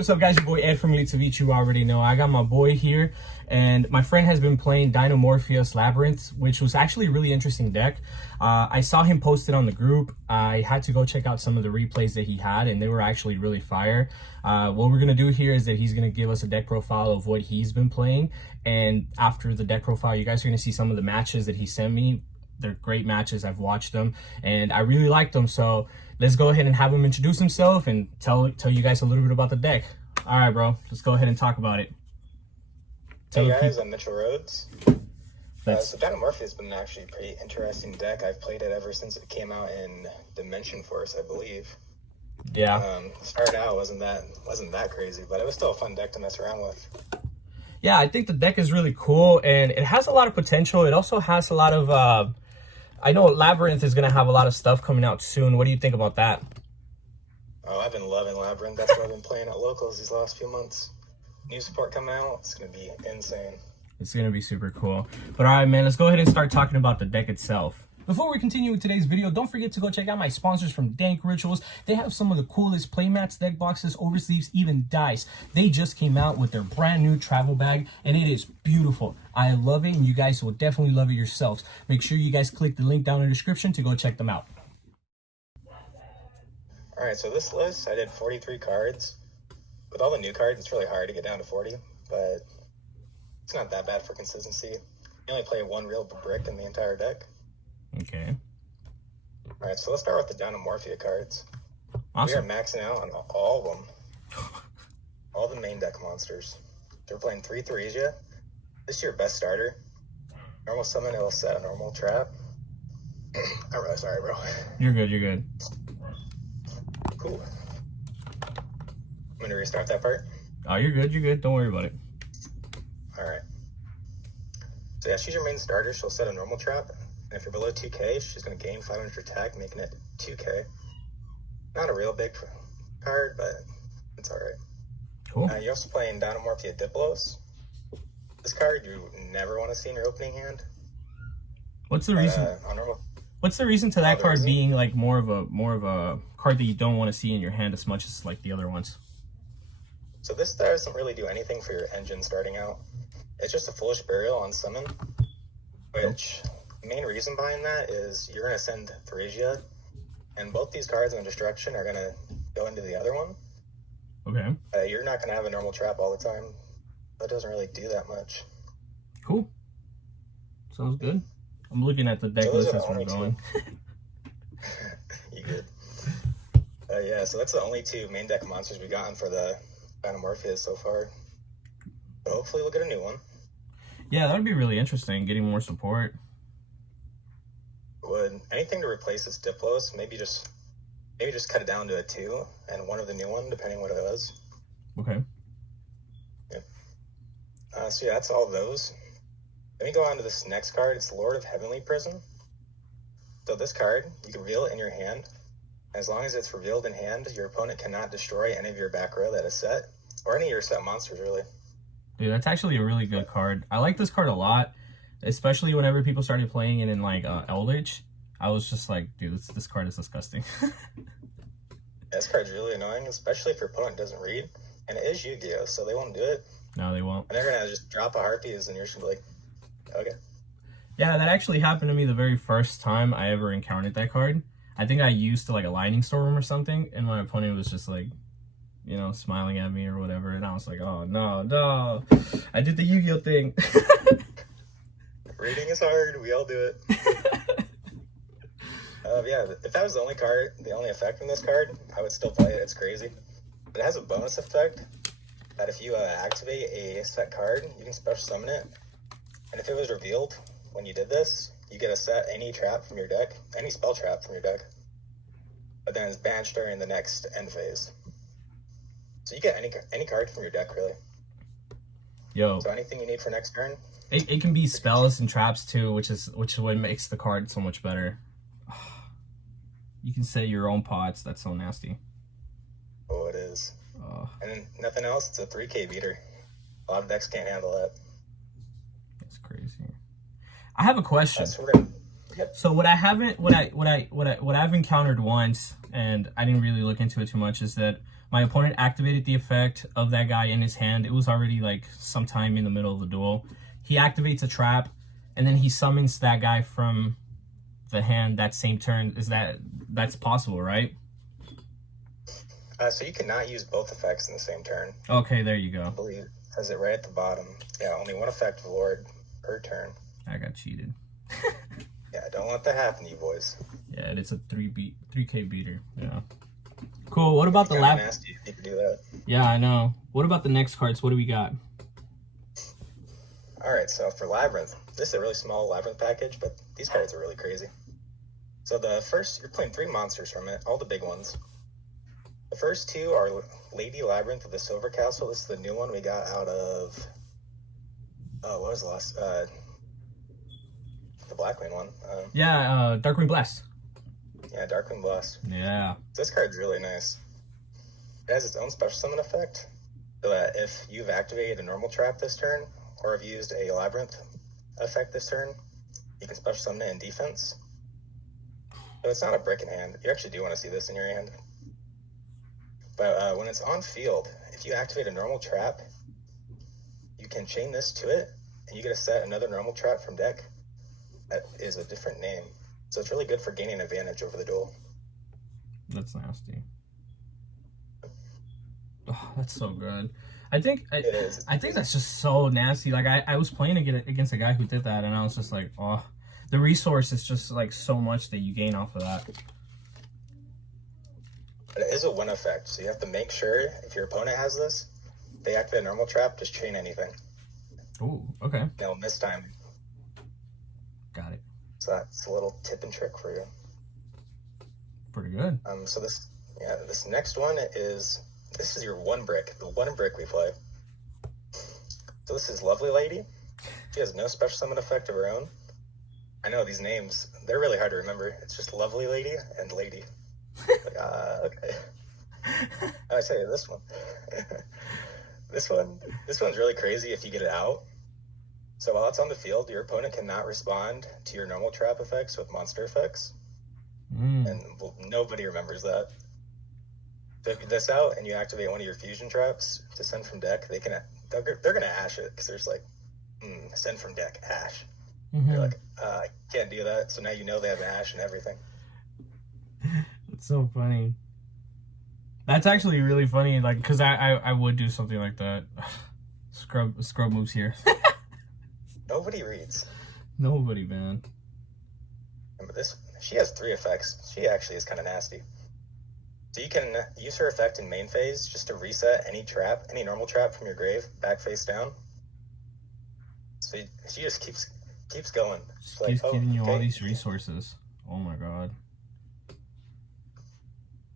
what is up, guys? Your boy Ed from Lrabrynth. You already know. I got my boy here, and my friend has been playing Dinomorphia Lrabrynth, which was actually a really interesting deck. I saw him post it on the group. I had to go check out some of the replays that he had, and they were actually really fire. What we're going to do here is that he's going to give us a deck profile of what he's been playing, and after the deck profile, you guys are going to see some of the matches that he sent me. They're great matches. I've watched them, and I really liked them, so let's go ahead and have him introduce himself and tell you guys a little bit about the deck. All right, bro. Let's go ahead and talk about it. Hey guys, I'm Mitchell Rhodes. So Dinomorphia has been actually a pretty interesting deck. I've played it ever since it came out in Dimension Force, I believe. Yeah. Started out wasn't that crazy, but it was still a fun deck to mess around with. Yeah, I think the deck is really cool, and it has a lot of potential. It also has a lot of I know Lrabrynth is going to have a lot of stuff coming out soon. What do you think about that? Oh, I've been loving Lrabrynth. That's what I've been playing at locals these last few months. New support coming out. It's going to be insane. It's going to be super cool. But all right, man, let's go ahead and start talking about the deck itself. Before we continue with today's video, don't forget to go check out my sponsors from Dank Rituals. They have some of the coolest playmats, deck boxes, oversleeves, even dice. They just came out with their brand new travel bag, and it is beautiful. I love it, and you guys will definitely love it yourselves. Make sure you guys click the link down in the description to go check them out. All right, so this list, I did 43 cards. With all the new cards, it's really hard to get down to 40, but it's not that bad for consistency. You only play one real brick in the entire deck. Okay. All right, so let's start with the Dinomorphia cards. Awesome. We are maxing out on all of them. All the main deck monsters. They're playing 3 Theresia. This is your best starter. Normal summon, it'll set a normal trap. I'm really sorry, bro. You're good, you're good. Cool. I'm going to restart that part. Oh, you're good, you're good. Don't worry about it. All right. So yeah, she's your main starter. She'll set a normal trap. And if you're below 2k, she's going to gain 500 attack, making it 2k. Not a real big card, but it's alright. Cool. You're also playing Dinomorphia Diplos. This card you never want to see in your opening hand. What's the reason? What's the reason to that card being like more of a card that you don't want to see in your hand as much as like the other ones? So this doesn't really do anything for your engine starting out. It's just a Foolish Burial on summon, which the main reason behind that is you're going to send Theresia, and both these cards on destruction are going to go into the other one. Okay. You're not going to have a normal trap all the time. That doesn't really do that much. Cool. Sounds good. I'm looking at the deck list as we're going. You good? Yeah, so that's the only 2 main deck monsters we've gotten for the Dinomorphia so far. But hopefully we'll get a new one. Yeah, that would be really interesting, getting more support. Would anything to replace this Diplos, maybe just cut it down to a 2 and one of the new one, depending what it was. Okay. Yeah. So yeah, that's all those. Let me go on to this next card. It's Lord of Heavenly Prison. So this card, you can reveal it in your hand. As long as it's revealed in hand, your opponent cannot destroy any of your back row that is set, or any of your set monsters, really. Dude, that's actually a really good card. I like this card a lot, especially whenever people started playing it in like Eldritch. I was just like, dude, this card is disgusting. This card's really annoying, especially if your opponent doesn't read. And it is Yu-Gi-Oh, so they won't do it. No, they won't. And they're gonna just drop a Harpies, and you're just gonna be like, okay. Yeah, that actually happened to me the very first time I ever encountered that card. I think I used to like a Lightning Storm or something, and my opponent was just like, you know, smiling at me or whatever, and I was like, oh no, I did the Yu-Gi-Oh thing. Reading is hard, we all do it. Yeah, if that was the only effect from this card, I would still play it. It's crazy. But it has a bonus effect that if you activate a set card, you can special summon it. And if it was revealed when you did this, you get to set any trap from your deck, any spell trap from your deck. But then it's banished during the next end phase. So you get any card from your deck, really. Yo. So anything you need for next turn. It can be spells and traps too, which is what makes the card so much better. You can set your own pots. That's so nasty. Oh, it is. And nothing else. It's a 3K beater. A lot of decks can't handle that. That's crazy. I have a question. Yep. So what I've encountered once, and I didn't really look into it too much, is that My opponent activated the effect of that guy in his hand. It was already like sometime in the middle of the duel. He activates a trap, and then he summons that guy from the hand that same turn. That's possible, right? So you cannot use both effects in the same turn. Okay, there you go. I believe it says it right at the bottom. Yeah, only one effect of Lord per turn. I got cheated. Yeah, don't let that happen to you boys. Yeah, it's a 3K beater. Yeah. Cool. What about the lab? Nasty if you could do that. Yeah, I know. What about the next cards? What do we got? All right, so for Lrabrynth, this is a really small Lrabrynth package, but these cards are really crazy. So the first, you're playing 3 monsters from it, all the big ones. The first 2 are Lady Lrabrynth of the Silver Castle. This is the new one we got out of, what was the last, the Blackwing one. Darkwing Blast. Yeah, Darkwing Blast. Yeah. This card's really nice. It has its own special summon effect, so that if you've activated a normal trap this turn, or have used a Lrabrynth effect this turn, you can special summon it in defense. So it's not a brick in hand. You actually do want to see this in your hand. But when it's on field, if you activate a normal trap, you can chain this to it, and you get to set another normal trap from deck that is a different name. So it's really good for gaining advantage over the duel. That's nasty. Oh, that's so good. I think that's just so nasty. Like I was playing against a guy who did that, and I was just like, oh, the resource is just like so much that you gain off of that. But it is a win effect, so you have to make sure if your opponent has this, they activate a normal trap, just chain anything. Ooh, okay. They'll miss time. Got it. So that's a little tip and trick for you. Pretty good. So this next one is your 1 brick, the 1 brick we play. So this is Lovely Lady. She has no special summon effect of her own. I know these names, they're really hard to remember. It's just Lovely Lady and Lady. Like, okay. I say this one. This one's really crazy if you get it out. So while it's on the field, your opponent cannot respond to your normal trap effects with monster effects. And nobody remembers that. So if you get this out and you activate one of your fusion traps to send from deck, they're gonna ash it because there's like send from deck ash. You're like, I can't do that. So now you know they have ash and everything. It's so funny. That's actually really funny. Like, cause I would do something like that. Scrub moves here. Nobody reads. Nobody, man. But she has 3 effects. She actually is kind of nasty. So you can use her effect in main phase just to reset any normal trap from your grave back face down. So she just keeps going. She keeps giving you all these resources. Oh my god.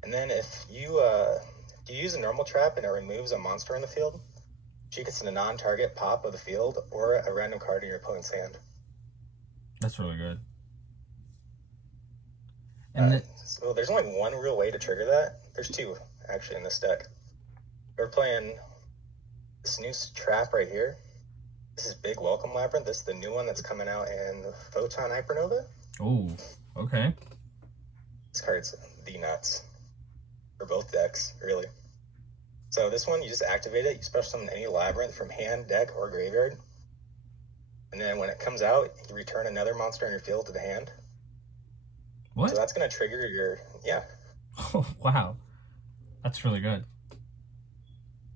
And then if you use a normal trap and it removes a monster on the field, she gets a non-target pop of the field or a random card in your opponent's hand. That's really good. So there's only one real way to trigger that. There's 2, actually, in this deck. We're playing this new trap right here. This is Big Welcome Lrabrynth. This is the new one that's coming out in Photon Hypernova. Oh, okay. This card's the nuts. For both decks, really. So this one, you just activate it. You special summon any Lrabrynth from hand, deck, or graveyard. And then when it comes out, you return another monster in your field to the hand. What? So that's going to trigger your, Oh, wow. That's really good.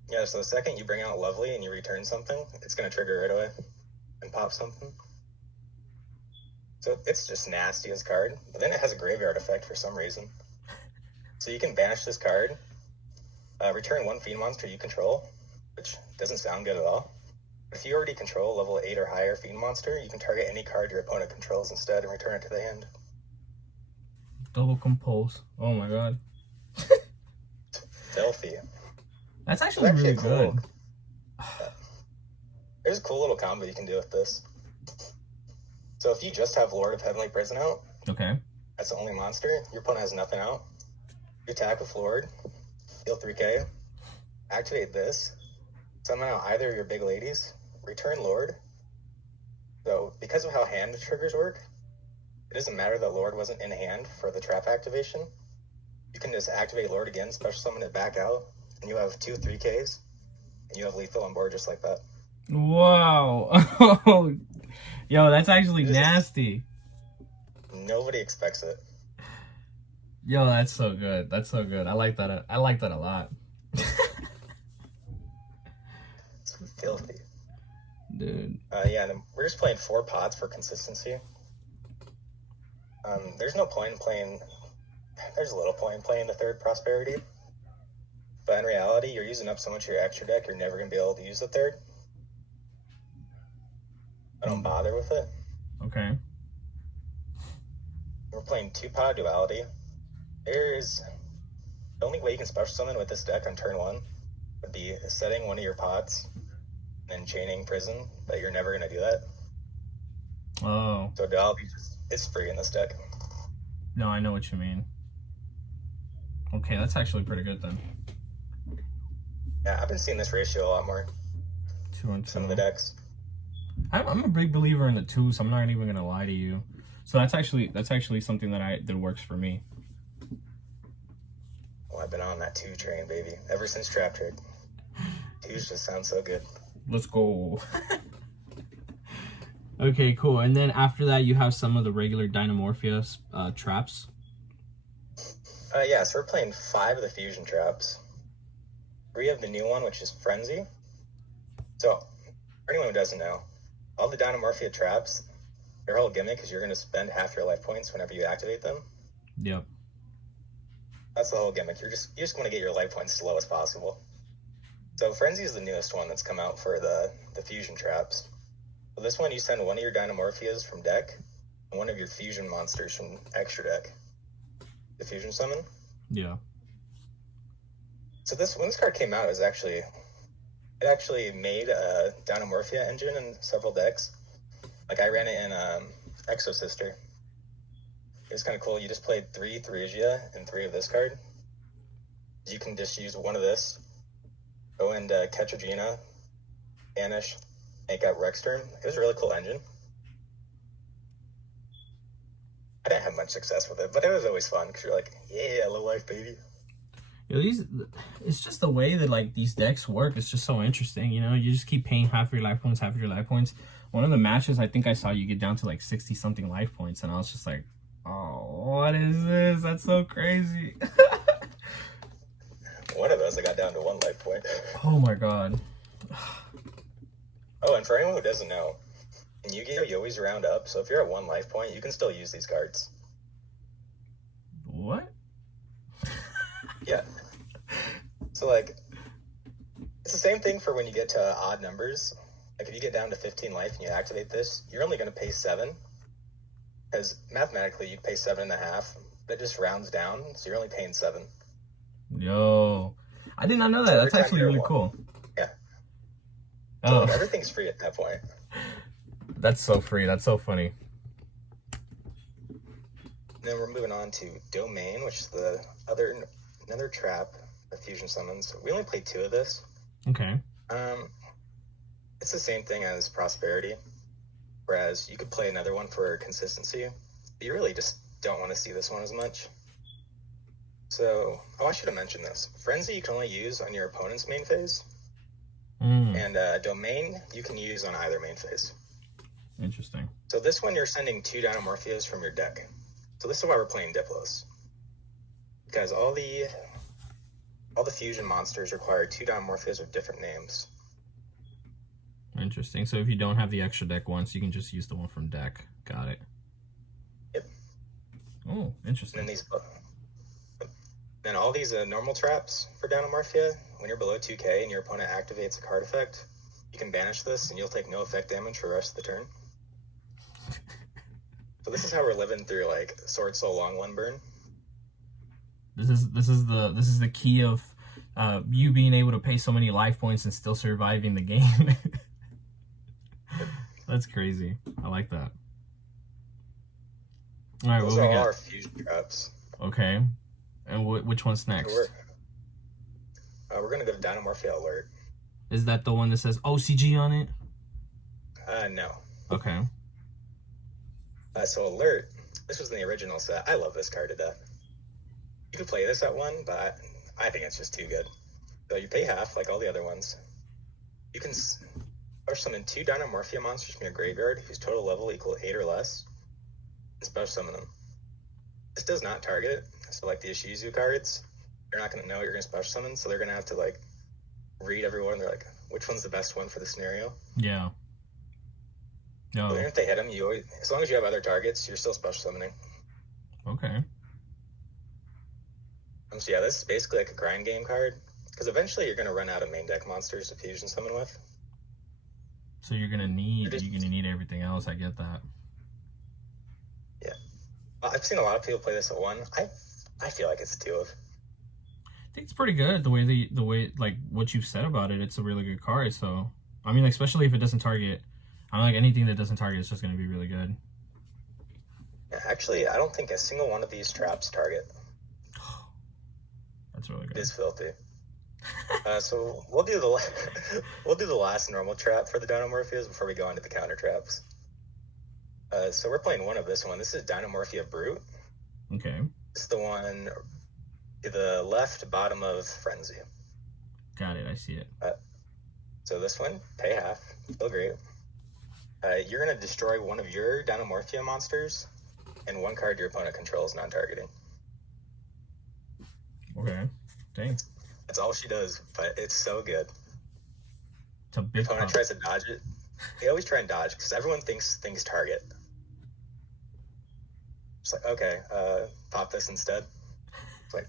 Yeah, so the second you bring out Lovely and you return something, it's going to trigger right away and pop something. So it's just nasty as card. But then it has a graveyard effect for some reason. So you can banish this card, return 1 fiend monster you control, which doesn't sound good at all. If you already control level 8 or higher fiend monster, you can target any card your opponent controls instead and return it to the hand. Double compose. Oh my god. Filthy. That's actually really good. There's a cool little combo you can do with this. So if you just have Lord of Heavenly Prison out, okay, that's the only monster, your opponent has nothing out. You attack with Lord, heal 3k, activate this, summon out either of your big ladies, return Lord. So because of how hand triggers work, it doesn't matter that Lord wasn't in hand for the trap activation. You can just activate Lord again, special summon it back out, and you have 2 3Ks, and you have lethal on board just like that. Wow. Yo, that's actually nasty. Nobody expects it. Yo, that's so good. That's so good. I like that. I like that a lot. It's filthy. Dude. Yeah, and we're just playing 4 pods for consistency. There's no point in playing. There's a little point in playing the 3rd prosperity, but in reality, you're using up so much of your extra deck, you're never gonna be able to use the 3rd. I don't bother with it. Okay. We're playing 2-pod duality. There's the only way you can special summon with this deck on turn 1 would be setting one of your pods and then chaining prison, but you're never gonna do that. Oh. So duality it's free in this deck. No, I know what you mean. Okay, that's actually pretty good then. Yeah, I've been seeing this ratio a lot more. 2 and 2. Some of the decks. I'm a big believer in the 2, so I'm not even gonna lie to you. So that's actually something that works for me. Well, I've been on that 2 train, baby, ever since Trap Trade. 2s just sound so good. Let's go. Okay, cool. And then after that, you have some of the regular Dinomorphia traps. Yeah, so we're playing 5 of the fusion traps. 3 of the new one, which is Frenzy. So, for anyone who doesn't know, all the Dinomorphia traps, their whole gimmick is you're going to spend half your life points whenever you activate them. Yep. That's the whole gimmick. You just want to get your life points as low as possible. So Frenzy is the newest one that's come out for the fusion traps. So this one, you send one of your Dinomorphias from deck and one of your fusion monsters from extra deck. The fusion summon. Yeah. So when this card came out, it actually made a Dinomorphia engine in several decks. Like I ran it in Exo Sister. It was kind of cool. You just played 3 Theresia and 3 of this card. You can just use one of this, go into Ketragena, banish, make out Rexturn. It was a really cool engine. I didn't have much success with it, but it was always fun because you're like, yeah, low life, baby. Yo, it's just the way that like these decks work. It's just so interesting, you know. You just keep paying half your life points, half of your life points. One of the matches, I think I saw you get down to like 60 something life points, and I was just like, oh, what is this? That's so crazy. One of those, I got down to 1 life point. Oh my god. Oh, and for anyone who doesn't know, in Yu-Gi-Oh, you always round up. So if you're at 1 life point, you can still use these cards. What? Yeah. So, like, it's the same thing for when you get to odd numbers. Like, if you get down to 15 life and you activate this, you're only going to pay 7. Because mathematically, you'd pay 7.5. That just rounds down, so you're only paying 7. Yo. I did not know that. So That's actually really cool. Yeah. Oh. So, like, everything's free at that point. That's so free. That's so funny. Then we're moving on to Domain, which is another trap of fusion summons. We only played 2 of this. Okay. It's the same thing as Prosperity, whereas you could play another one for consistency. But you really just don't want to see this one as much. So, I should have mentioned this. Frenzy you can only use on your opponent's main phase, and Domain you can use on either main phase. Interesting. So this one you're sending 2 Dinomorphias from your deck. So this is why we're playing Diplos. Because all the fusion monsters require 2 Dinomorphias with different names. Interesting. So if you don't have the extra deck once, you can just use the one from deck. Got it. Yep. Oh, interesting. And then all these normal traps for Dinomorphia, when you're below 2k and your opponent activates a card effect, you can banish this and you'll take no effect damage for the rest of the turn. So this is how we're living through like Sword Soul Long One Burn. This is the key of you being able to pay so many life points and still surviving the game. That's crazy. I like that. All right, Those what are we all got? our fusion traps. Okay, and which one's next? So we're gonna go to Dinomorphia Alert. Is that the one that says OCG on it? No. Okay. So Alert, this was in the original set. I love this card to death. You could play this at 1, but I think it's just too good. So you pay half, like all the other ones. You can special summon 2 Dinomorphia monsters from your graveyard whose total level equal 8 or less, and special summon them. This does not target it, so like the Ishizu cards, they're not going to know what you're going to special summon, so they're going to have to like read everyone. They're like, which one's the best one for the scenario? Yeah. No. So even if they hit them, you always, as long as you have other targets, you're still special summoning. Okay. So yeah, this is basically like a grind game card, because eventually you're going to run out of main deck monsters to fusion summon with. So you're gonna need everything else. I get that. Yeah, I've seen a lot of people play this at 1. I feel like it's a 2 of. I think it's pretty good the way like what you've said about it. It's a really good card. So I mean, like, especially if it doesn't target. I like anything that doesn't target is just gonna be really good. Yeah, actually, I don't think a single one of these traps target. That's really good. It is filthy. So we'll do the last normal trap for the Dinomorphias before we go into the counter traps. So we're playing one of this one. This is Dinomorphia Brute. Okay. This is the one to the left bottom of Frenzy. Got it. I see it. So this one, pay half. Still great. You're going to destroy one of your Dinomorphia monsters and 1 card your opponent controls non-targeting. Okay. Dang. That's all she does, but it's so good. It's a big opponent tries to dodge it. They always try and dodge because everyone thinks things target. It's like, okay, pop this instead. It's like,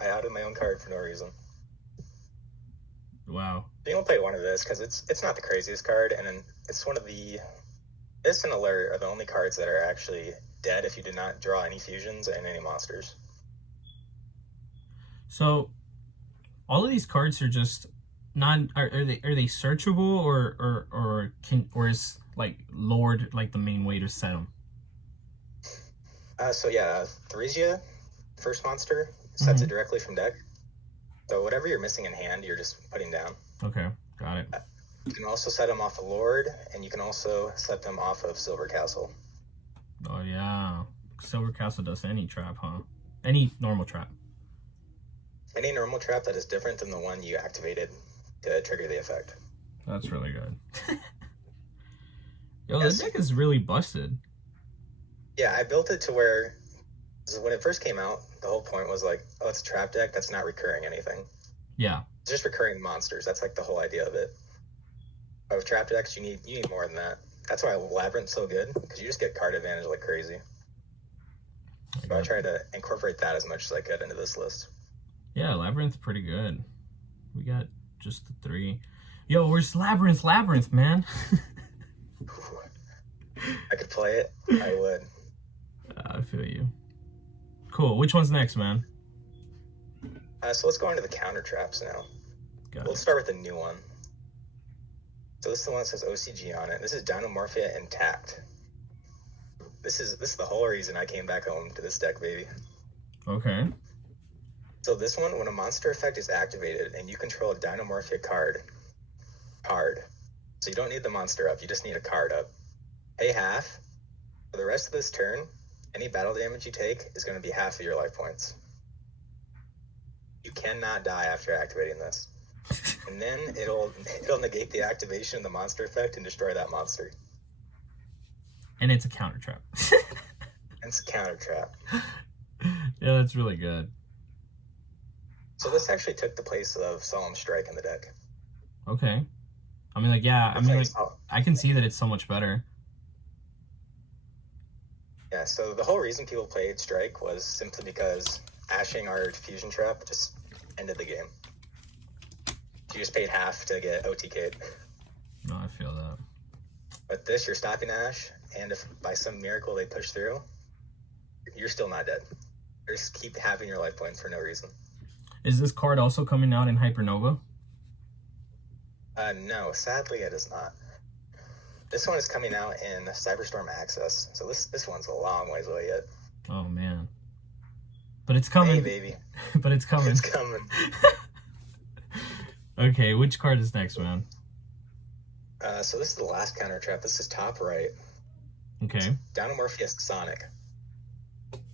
I outed my own card for no reason. Wow. You don't play one of this because it's not the craziest card, and then it's one of the... This and Alert are the only cards that are actually dead if you do not draw any fusions and any monsters. So, all of these cards are just are they searchable or is like Lord like the main way to set them? So yeah, Theresia, first monster, sets it directly from deck. So whatever you're missing in hand, you're just putting down. Okay, got it. You can also set them off of Lord, and you can also set them off of Silver Castle. Oh yeah, Silver Castle does any trap, huh? Any normal trap. Any normal trap that is different than the one you activated to trigger the effect. That's really good. Yo, this deck is really busted. Yeah, I built it to where, when it first came out, the whole point was like, oh, it's a trap deck that's not recurring anything. Yeah. It's just recurring monsters. That's like the whole idea of it. But with trap decks, you need more than that. That's why Lrabrynth's so good, because you just get card advantage like crazy. So I tried to incorporate that as much as I could into this list. Yeah, Lrabrynth's pretty good. We got just the 3. Yo, where's Lrabrynth, man? I could play it. I would. I feel you. Cool. Which one's next, man? So let's go into the counter traps now. We'll start with the new one. So this is the one that says OCG on it. This is Dinomorphia Intact. This is the whole reason I came back home to this deck, baby. Okay. So this one, when a monster effect is activated and you control a Dinomorphia card. So you don't need the monster up, you just need a card up. Pay half. For the rest of this turn, any battle damage you take is going to be half of your life points. You cannot die after activating this. And then it'll negate the activation of the monster effect and destroy that monster. And it's a counter trap. It's a counter trap. Yeah, that's really good. So this actually took the place of Solemn Strike in the deck. Okay. I mean, like, yeah, I mean, like, I can see that it's so much better. Yeah, so the whole reason people played Strike was simply because ashing our fusion trap just ended the game. You just paid half to get OTK'd. No, I feel that. With this, you're stopping Ash, and if by some miracle they push through, you're still not dead. You just keep having your life points for no reason. Is this card also coming out in Hypernova? No, sadly it is not. This one is coming out in Cyberstorm Access, so this one's a long ways away yet. Oh man. But it's coming. Hey, baby. But it's coming. It's coming. Okay, which card is next, man? So this is the last counter trap. This is top right. Okay. Dinomorphia Sonic.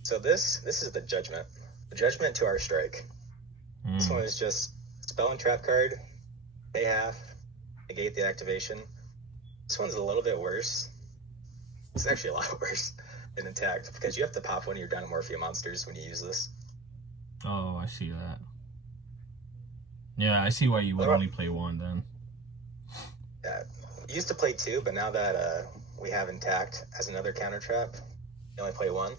So this is the Judgment. The Judgment to our Strike. This one is just Spell and trap card, pay half, negate the activation. This one's a little bit worse. It's actually a lot worse than attacked because you have to pop one of your Dinomorphia monsters when you use this. Oh, I see that. Yeah, I see why you would only play one then. Yeah, used to play two, but now that we have intact as another counter trap, you only play one.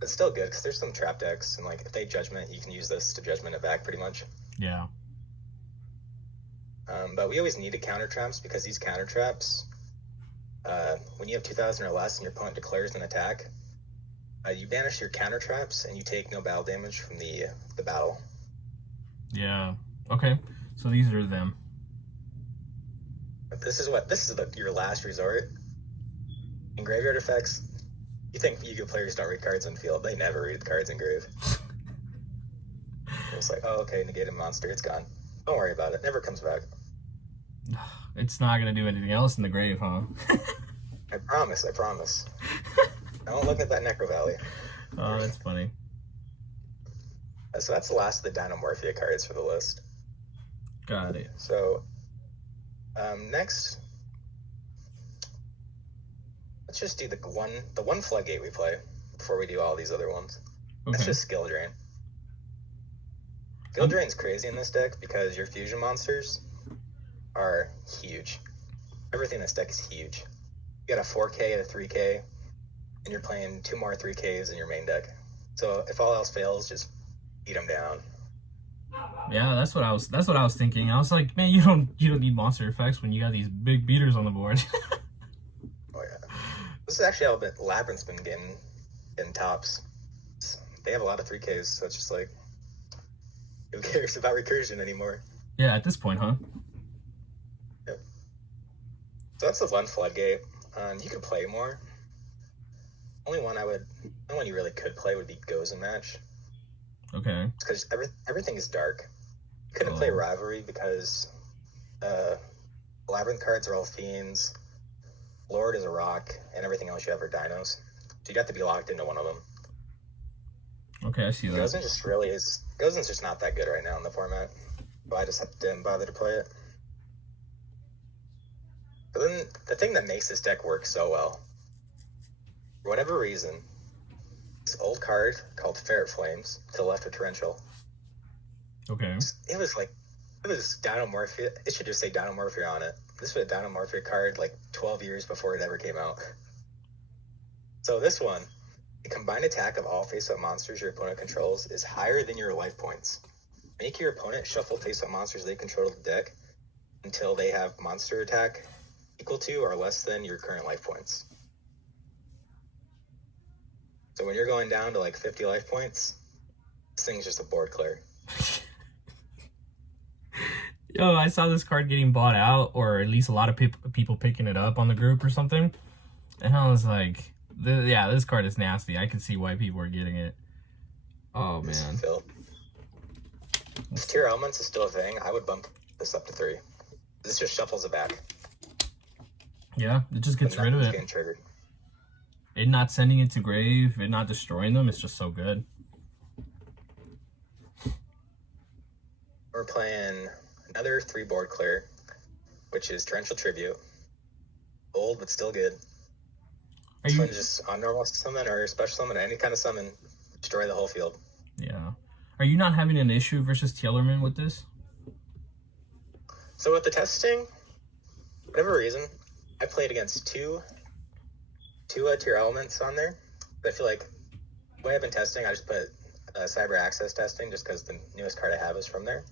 It's still good because there's some trap decks, and like if they judgment, you can use this to judgment it back pretty much. Yeah. But we always needed counter traps because these counter traps, when you have 2,000 or less and your opponent declares an attack, you banish your counter traps and you take no battle damage from the battle. Yeah. Okay. So these are them. This is your last resort. In graveyard effects, you think Yu-Gi-Oh players don't read cards on field? They never read the cards in grave. It's like, oh, okay, negate a monster, it's gone. Don't worry about it. Never comes back. It's not gonna do anything else in the grave, huh? I promise. Don't look at that Necro Valley. Oh, that's funny. So that's the last of the Dinomorphia cards for the list. Got it. So, next, let's just do the one floodgate we play before we do all these other ones. Okay. That's just skill drain. Skill drain's crazy in this deck because your fusion monsters are huge. Everything in this deck is huge. You got a 4K and a 3K, and you're playing 2 more 3Ks in your main deck. So if all else fails, just beat them down. Yeah, that's what I was thinking. I was like, man, you don't need monster effects when you got these big beaters on the board. Oh yeah. This is actually how Lrabrynth's been getting tops. They have a lot of 3Ks, so it's just like, who cares about recursion anymore? Yeah, at this point, huh? Yep. So that's the one floodgate. You could play more. Only one you really could play would be Goes and Match. Okay. Because everything is dark. You couldn't play Rivalry because Lrabrynth cards are all fiends. Lord is a rock, and everything else you have are dinos. So you'd have to be locked into one of them. Okay, I see that. Gozen's just not that good right now in the format. So I just didn't bother to play it. But then the thing that makes this deck work so well, for whatever reason, this old card called Ferret Flames to the left of Torrential. Okay. It was Dinomorphia. It should just say Dinomorphia on it. This was a Dinomorphia card like 12 years before it ever came out. So this one, the combined attack of all face-up monsters your opponent controls is higher than your life points. Make your opponent shuffle face-up monsters they control to the deck until they have monster attack equal to or less than your current life points. So when you're going down to like 50 life points, this thing's just a board clear. Yo, I saw this card getting bought out, or at least a lot of people picking it up on the group or something. And I was like, this card is nasty. I can see why people are getting it. Oh, man. If Tier Elements is still a thing, I would bump this up to 3. This just shuffles it back. Yeah, it just gets rid of it. Getting triggered. It not sending it to grave, it not destroying them, it's just so good. We're playing another 3 board clear, which is Torrential Tribute. Old, but still good. This one's just on normal summon or special summon, any kind of summon, destroy the whole field. Yeah. Are you not having an issue versus Tillerman with this? So with the testing, whatever reason, I played against two Tier Elements on there. But I feel like the way I've been testing, I just put Cyber Access testing just because the newest card I have is from there.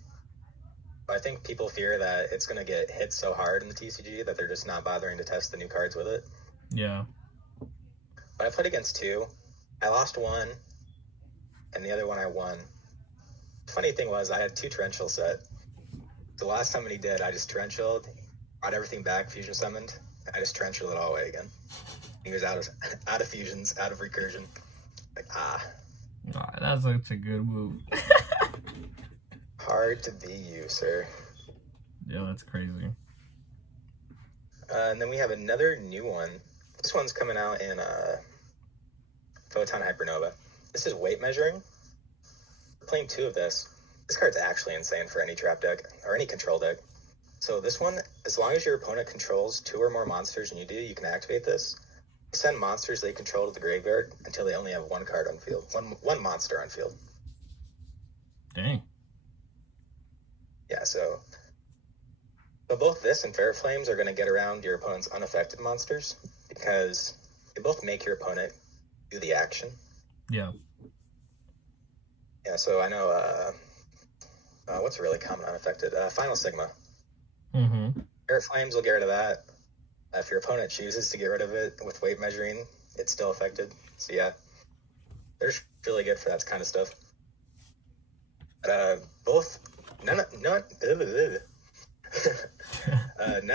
But I think people fear that it's going to get hit so hard in the TCG that they're just not bothering to test the new cards with it. Yeah. But I played against 2. I lost 1, and the other one I won. The funny thing was I had 2 Torrential set. The last summon he did, I just Torrentialed, brought everything back, fusion summoned. I just Torrentialed it all away again. He was out of fusions, out of recursion. Like, that's such a good move. Hard to be you, sir. Yeah, that's crazy. And then we have another new one. This one's coming out in Photon Hypernova. This is weight measuring. We're playing 2 of this. This card's actually insane for any trap deck or any control deck. So this one, as long as your opponent controls 2 or more monsters and you do, you can activate this. Send monsters they control to the graveyard until they only have 1 card on field. One monster on field. Dang. Yeah, so both this and Fair Flames are going to get around your opponent's unaffected monsters because they both make your opponent do the action. Yeah. Yeah, so I know, what's really common unaffected? Final Sigma. Mm-hmm. Fair Flames will get rid of that. If your opponent chooses to get rid of it with weight measuring, it's still affected. So yeah, they're really good for that kind of stuff. But none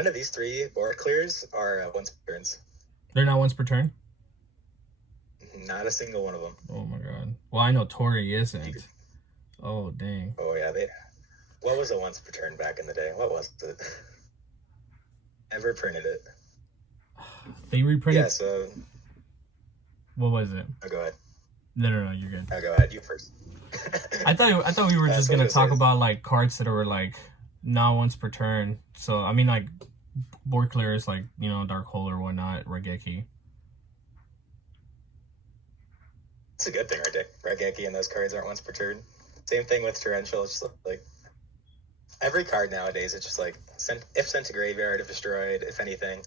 of these 3 board clears are once per turns. They're not once per turn? Not a single one of them. Oh my god. Well, I know Tori isn't. Oh, dang. Oh yeah, what was a once per turn back in the day? What was it? Never printed it. They reprinted. Yeah, so what was it? Oh, go ahead. No, you're good. Oh, go ahead. You first. I thought we were just gonna talk about like cards that were like not once per turn. So I mean like board clears like, you know, Dark Hole or whatnot, Regeki. It's a good thing, Regeki and those cards aren't once per turn. Same thing with Torrential. It's just like every card nowadays, it's just like if sent to graveyard, if destroyed, if anything,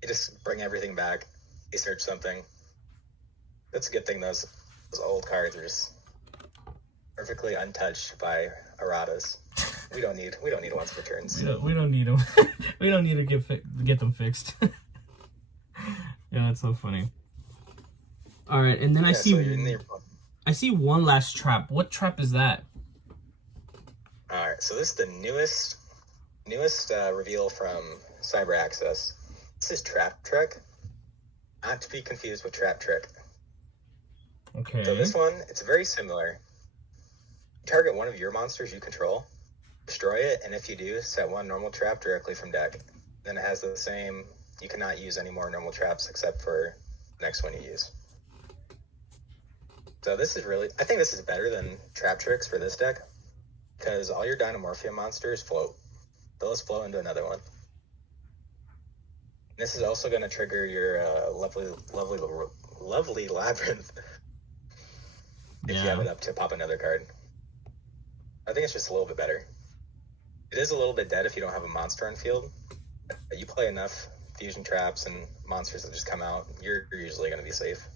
you just bring everything back. You search something. That's a good thing. Those old cards are just perfectly untouched by erratas. We don't need once per turns. We don't need them. We don't need to get them fixed. Yeah, that's so funny. All right, and then I see one last trap. What trap is that? All right, so this is the newest reveal from Cyber Access. This is Trap Trick, not to be confused with Trap Trick. Okay. So this one, it's very similar. Target one of your monsters you control, destroy it, and if you do, set 1 normal trap directly from deck. Then it has the same, you cannot use any more normal traps except for the next one you use. So this is really, I think this is better than Trap Tricks for this deck, because all your Dinomorphia monsters float. They'll just flow into another one. This is also going to trigger your lovely Lrabrynth if you have it up to pop another card. I think it's just a little bit better. It is a little bit dead if you don't have a monster on field. But you play enough fusion traps and monsters that just come out, you're usually going to be safe.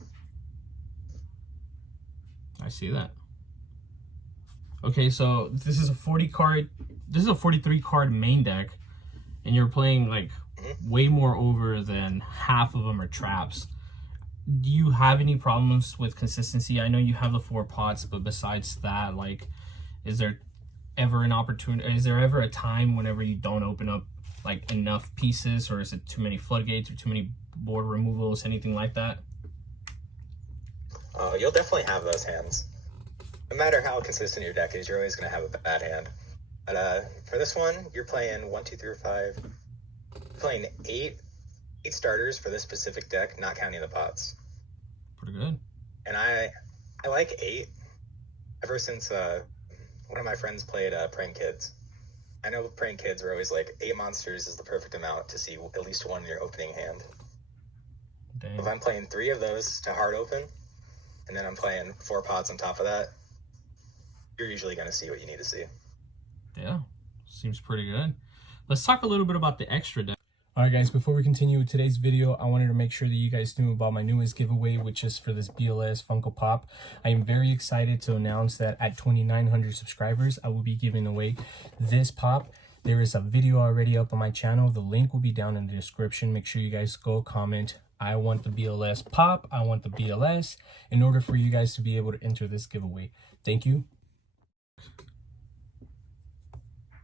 I see that. Okay, so this is a 43 card main deck, and you're playing like way more over than half of them are traps. Do you have any problems with consistency? I know you have the 4 pots, but besides that, like, is there ever an opportunity? Is there ever a time whenever you don't open up like enough pieces, or is it too many floodgates or too many board removals, anything like that? You'll definitely have those hands. No matter how consistent your deck is, you're always going to have a bad hand. But for this one, you're playing 1, 2, 3, 5. You're playing 8 starters for this specific deck, not counting the pots. Pretty good. And I like 8 ever since one of my friends played Praying Kids. I know Praying Kids were always like 8 monsters is the perfect amount to see at least 1 in your opening hand. Dang. If I'm playing 3 of those to hard open, and then I'm playing 4 pots on top of that, you're usually going to see what you need to see. Yeah, seems pretty good. Let's talk a little bit about the extra deck. All right, guys, before we continue with today's video, I wanted to make sure that you guys knew about my newest giveaway, which is for this BLS Funko Pop. I am very excited to announce that at 2,900 subscribers, I will be giving away this pop. There is a video already up on my channel. The link will be down in the description. Make sure you guys go comment, I want the BLS pop, I want the BLS, in order for you guys to be able to enter this giveaway. Thank you.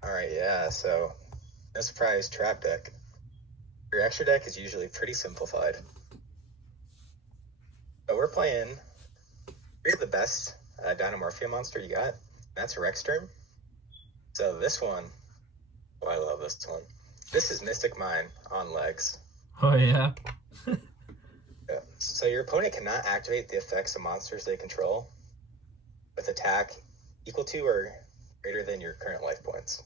All right, yeah, so no surprise, trap deck. Your extra deck is usually pretty simplified. But we're playing, here's the best Dinomorphia monster you got. That's Rexterm. So this one, oh, I love this one. This is Mystic Mine on legs. Oh, yeah? Yeah. So your opponent cannot activate the effects of monsters they control with attack equal to or greater than your current life points.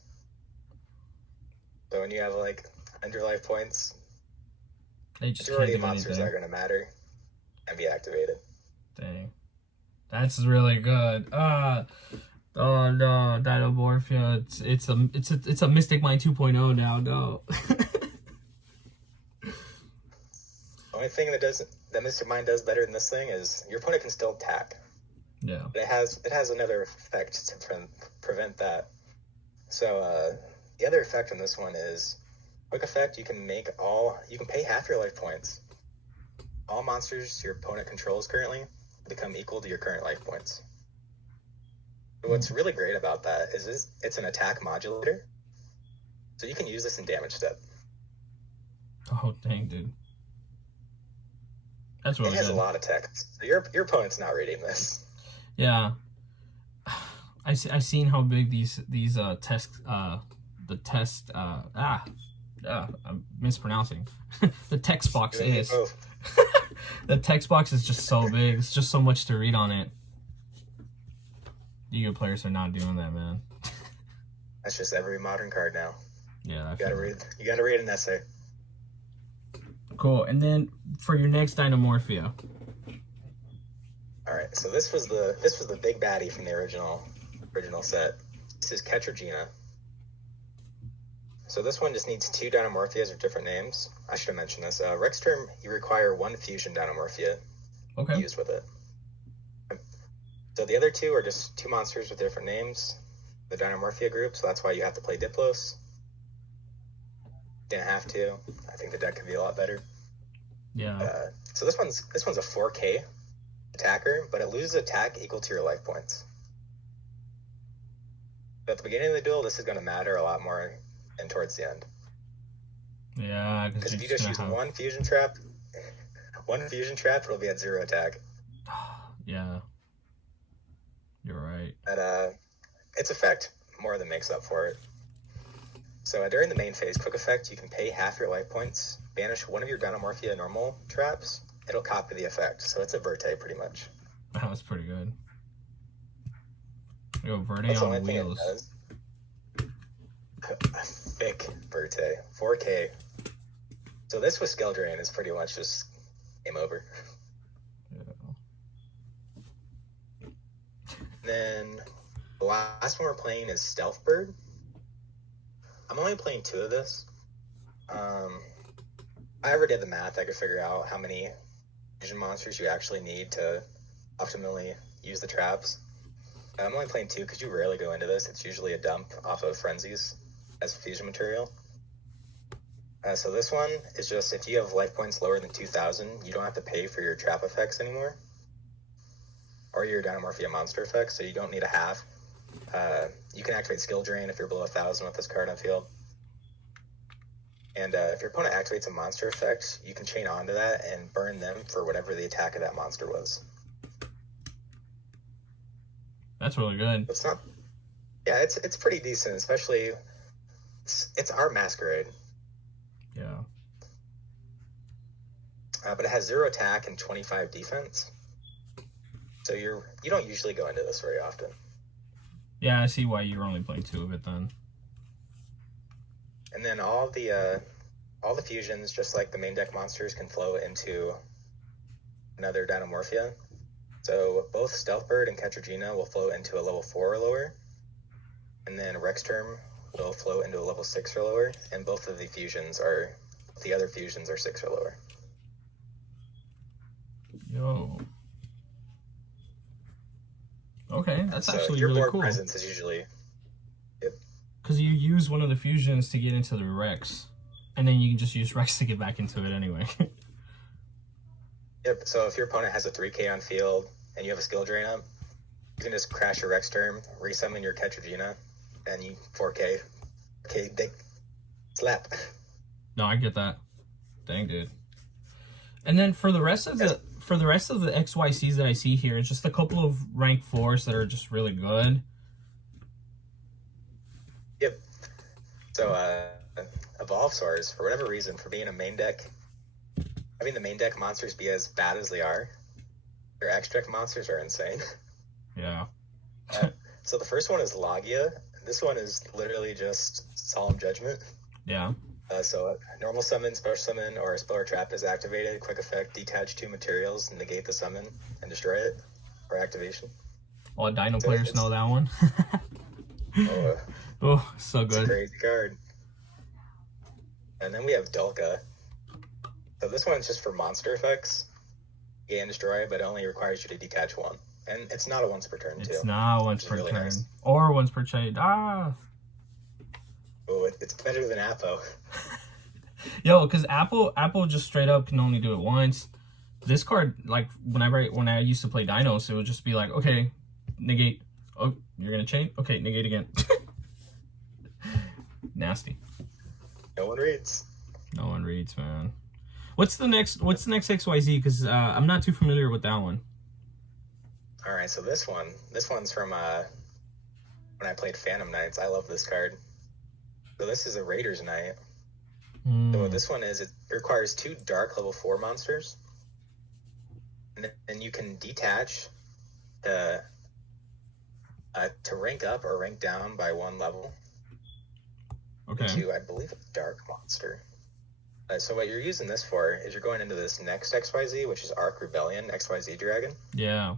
So when you have like 100 life points, They just majority can't of do monsters anything. are going to matter and be activated. Dang. That's really good. Oh no, Dinomorphia. It's a Mystic Mind 2.0 now. No. The only thing that Mr. Mind does better than this thing is your opponent can still attack. Yeah. But it has another effect to prevent that. So the other effect on this one is quick effect. You can pay half your life points. All monsters your opponent controls currently become equal to your current life points. But what's really great about that is it's an attack modulator. So you can use this in damage step. Oh dang, dude. That's really It has good. a lot of text. So your opponent's not reading this. Yeah. I seen how big these tests I'm mispronouncing. The text box is. The text box is just so big. It's just so much to read on it. Yu-Gi-Oh players are not doing that, man. That's just every modern card now. Yeah, You gotta read an essay. Cool. And then for your next Dinomorphia. All right, so this was the big baddie from the original set. This is Ketragina. So this one just needs 2 Dinomorphias with different names. I should have mentioned this. Rex term, you require 1 fusion Dinomorphia used with it. So the other 2 are just 2 monsters with different names, the Dinomorphia group, so that's why you have to play Diplos. Didn't have to. I think the deck could be a lot better. Yeah. So this one's a 4K attacker, but it loses attack equal to your life points. So at the beginning of the duel, this is going to matter a lot more than towards the end. Yeah, because if you just use one fusion trap, it'll be at 0 attack. Yeah, you're right. But its effect more than makes up for it. So during the main phase, quick effect, you can pay half your life points, banish one of your Dinomorphia normal traps. It'll copy the effect, so it's a Verte pretty much. That was pretty good. Yo, Verte That's on the only wheels. Thing it does. A thick Verte, 4K. So this with Skill Drain is pretty much just game over. Yeah. Then the last one we're playing is Stealth Bird. I'm only playing 2 of this. I already did the math. I could figure out how many fusion monsters you actually need to optimally use the traps. I'm only playing 2 because you rarely go into this. It's usually a dump off of Frenzies as fusion material. So this one is just if you have life points lower than 2,000, you don't have to pay for your trap effects anymore. Or your Dinomorphia monster effects, so you don't need a half. You can activate Skill Drain if you're below 1,000 with this card on field. And if your opponent activates a monster effect, you can chain onto that and burn them for whatever the attack of that monster was. That's really good. It's not. Yeah, it's pretty decent, especially it's our Masquerade. Yeah. But it has 0 attack and 25 defense. So you don't usually go into this very often. Yeah, I see why you're only playing 2 of it then. And then all the fusions, just like the main deck monsters, can flow into another Dinomorphia. So both Stealth Bird and Ketragina will flow into a level 4 or lower. And then Rex Term will flow into a level 6 or lower. And both of the other fusions are 6 or lower. Yo. Okay, that's so actually your really board cool. presence is usually... Yep. Because you use one of the fusions to get into the Rex. And then you can just use Rex to get back into it anyway. Yep, so if your opponent has a 3K on field and you have a Skill Drain up, you can just crash your Rex Term, resummon your Ketragina, and you 4K. Okay, big slap. No, I get that. Dang, dude. And then for the rest of the XYCs that I see here, it's just a couple of rank 4s that are just really good. Yep. So Evolve Swords, for whatever reason, for being a main deck, having the main deck monsters be as bad as they are, their X deck monsters are insane. Yeah. So the first one is Logia. this one is literally just Solemn Judgment. Yeah. So a normal summon, special summon, or a spell or trap is activated. Quick effect: detach 2 materials, negate the summon, and destroy it for activation. All Dino players know that one. Oh, so good. It's a crazy card. And then we have Dulka. So this one's just for monster effects. Gain and destroy, but it only requires you to detach 1. And it's not a once per turn, too. It's not once per really turn. Nice. Or once per trade. Ah! Oh, it's better than Appo. Yo, because Apple just straight up can only do it once. This card, like, when I used to play Dinos, it would just be like, okay, negate. Oh, you're going to chain? Okay, negate again. Nasty. No one reads. No one reads, man. What's the next XYZ? Because I'm not too familiar with that one. All right, so this one's from when I played Phantom Knights. I love this card. So this is a Raiders Knight. So what this one is, it requires 2 dark level 4 monsters, and then you can detach to rank up or rank down by 1 level. Okay. Into, I believe, a dark monster. So what you're using this for is you're going into this next XYZ, which is Arc Rebellion XYZ Dragon. Yeah.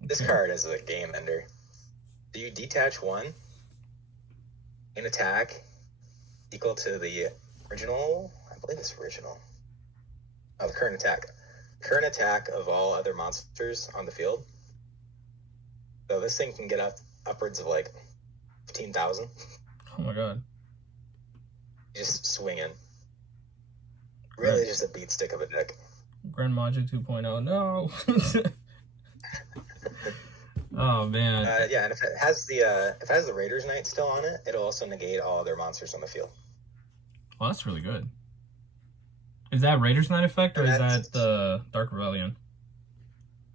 This card is a game ender. So you detach 1, an attack equal to the original, I believe it's original, the current attack of all other monsters on the field. So this thing can get upwards of like 15,000. Oh my god. Just swinging. Really just a beat stick of a deck. Grand Maja 2.0, no. Oh man. Yeah, and if it has the Raiders Knight still on it, it'll also negate all other monsters on the field. Well, that's really good. Is that Raiders Knight effect, or is that the Dark Rebellion?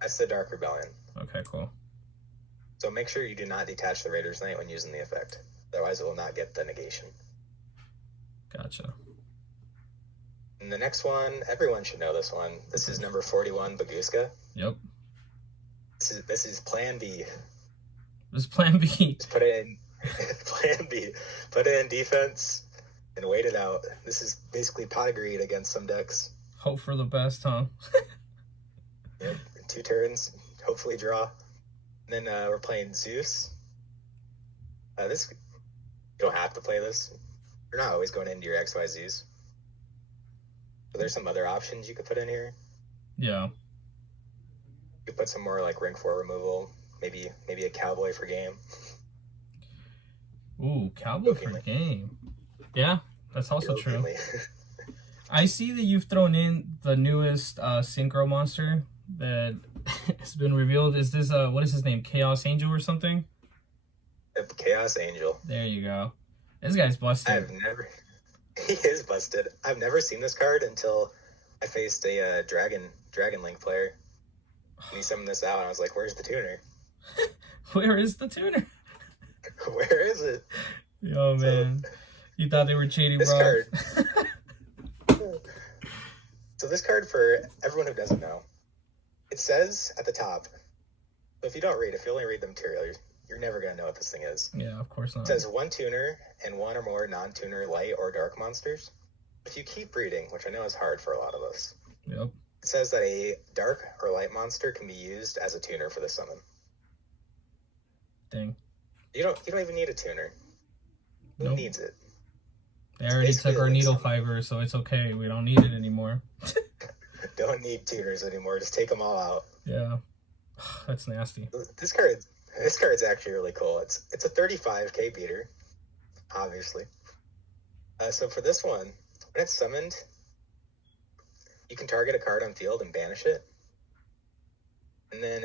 That's the Dark Rebellion. Okay, cool. So make sure you do not detach the Raiders Knight when using the effect. Otherwise, it will not get the negation. Gotcha. And the next one, everyone should know this one. This is number 41, Baguska. Yep. This is Plan B. This is Plan B. Just put it in Plan B. Put it in defense and wait it out. This is basically pot of greed against some decks. Hope for the best, huh? Yep. 2 turns, hopefully draw. And then we're playing Zeus. This, you don't have to play this. You're not always going into your XYZs. But there's some other options you could put in here. Yeah. You could put some more like rank 4 removal. Maybe a Cowboy for game. Ooh, Cowboy for game. Yeah, that's also true. I see that you've thrown in the newest synchro monster that has been revealed. Is this what is his name? Chaos Angel or something? Chaos Angel. There you go. This guy's busted. He is busted. I've never seen this card until I faced a Dragon Link player. And he summoned this out, and I was like, "Where's the tuner? Where is the tuner? Where is it?" Yo, man, you thought they were cheating, this bro. Card. So this card, for everyone who doesn't know, it says at the top. So if you only read the material, you're never gonna know what this thing is. Yeah, of course not. It says 1 tuner and 1 or more non-tuner light or dark monsters. If you keep reading, which I know is hard for a lot of us, Yep. it says that a dark or light monster can be used as a tuner for the summon. Dang. You don't even need a tuner. Who needs it? They already took our needle fiber, so it's okay. We don't need it anymore. Don't need tuners anymore. Just take them all out. Yeah. That's nasty. This card's actually really cool. It's a 35k beater, obviously. So for this one, when it's summoned, you can target a card on field and banish it. And then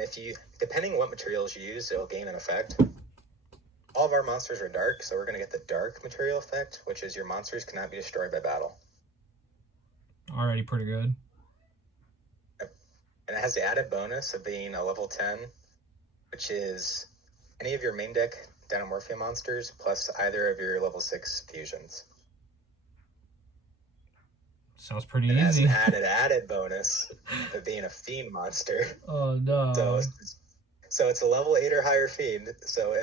depending what materials you use, it'll gain an effect. All of our monsters are dark, so we're going to get the dark material effect, which is your monsters cannot be destroyed by battle. Already pretty good. And it has the added bonus of being a level 10, which is any of your main deck Dinomorphia monsters plus either of your level 6 fusions. Sounds pretty and easy. It has an added bonus of being a fiend monster. Oh no. So it's a level 8 or higher fiend, so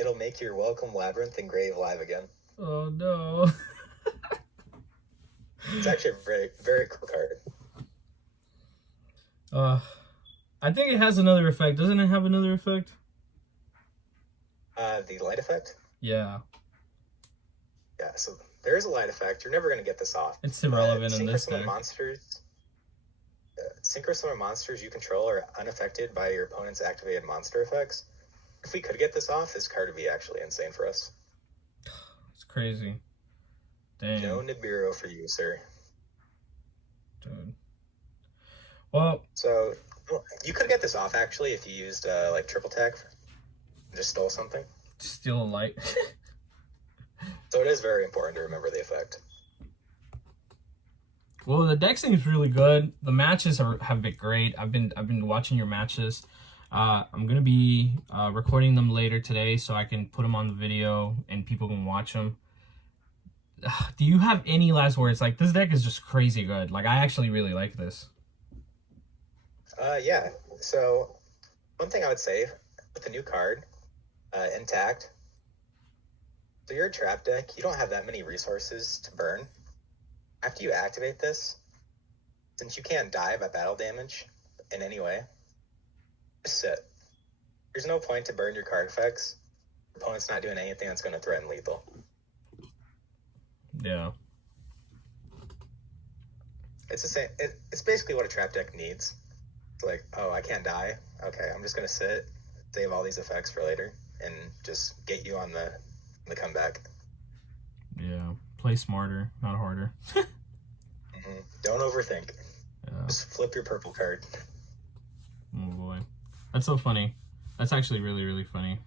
it'll make your welcome Lrabrynth engrave live again. Oh no. It's actually a very, very cool card. I think it has another effect. Doesn't it have another effect? The light effect? Yeah. Yeah, so there is a light effect. You're never going to get this off. It's irrelevant in this deck. Synchro summon monsters you control are unaffected by your opponent's activated monster effects. If we could get this off, this card would be actually insane for us. It's crazy. Dang. No Nibiru for you, sir. Dude. Well, so you could get this off actually if you used like triple tech, just stole something. Steal a light. So it is very important to remember the effect. Well, the deck seems really good. The matches have been great. I've been watching your matches. I'm gonna be recording them later today so I can put them on the video and people can watch them. Do you have any last words? Like, this deck is just crazy good. Like, I actually really like this. Yeah. So one thing I would say with the new card, Intact. So you're a trap deck. You don't have that many resources to burn. After you activate this, since you can't die by battle damage in any way, just sit. There's no point to burn your card effects. Your opponent's not doing anything that's going to threaten lethal. Yeah. It's the same. It's basically what a trap deck needs. It's like, oh, I can't die. Okay, I'm just going to sit, save all these effects for later, and just get you on the comeback. Yeah. Play smarter, not harder. Don't overthink. Yeah. Just flip your purple card. Oh boy. That's so funny. That's actually really, really funny.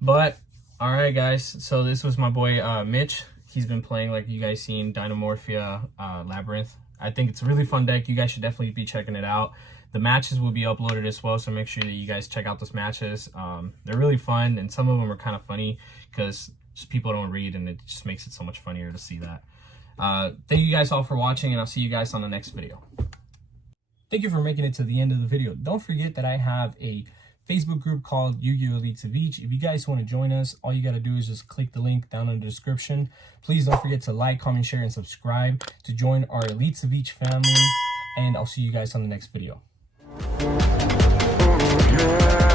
But, alright guys, so this was my boy Mitch. He's been playing, like you guys seen, Dinomorphia, Lrabrynth. I think it's a really fun deck. You guys should definitely be checking it out. The matches will be uploaded as well, so make sure that you guys check out those matches. They're really fun, and some of them are kind of funny because just people don't read, and it just makes it so much funnier to see that. Thank you guys all for watching, and I'll see you guys on the next video. Thank you for making it to the end of the video. Don't forget that I have a Facebook group called Yu-Gi-Oh! Elites of Each. If you guys want to join us, all you got to do is just click the link down in the description. Please don't forget to like, comment, share, and subscribe to join our Elites of Each family, and I'll see you guys on the next video. Yeah.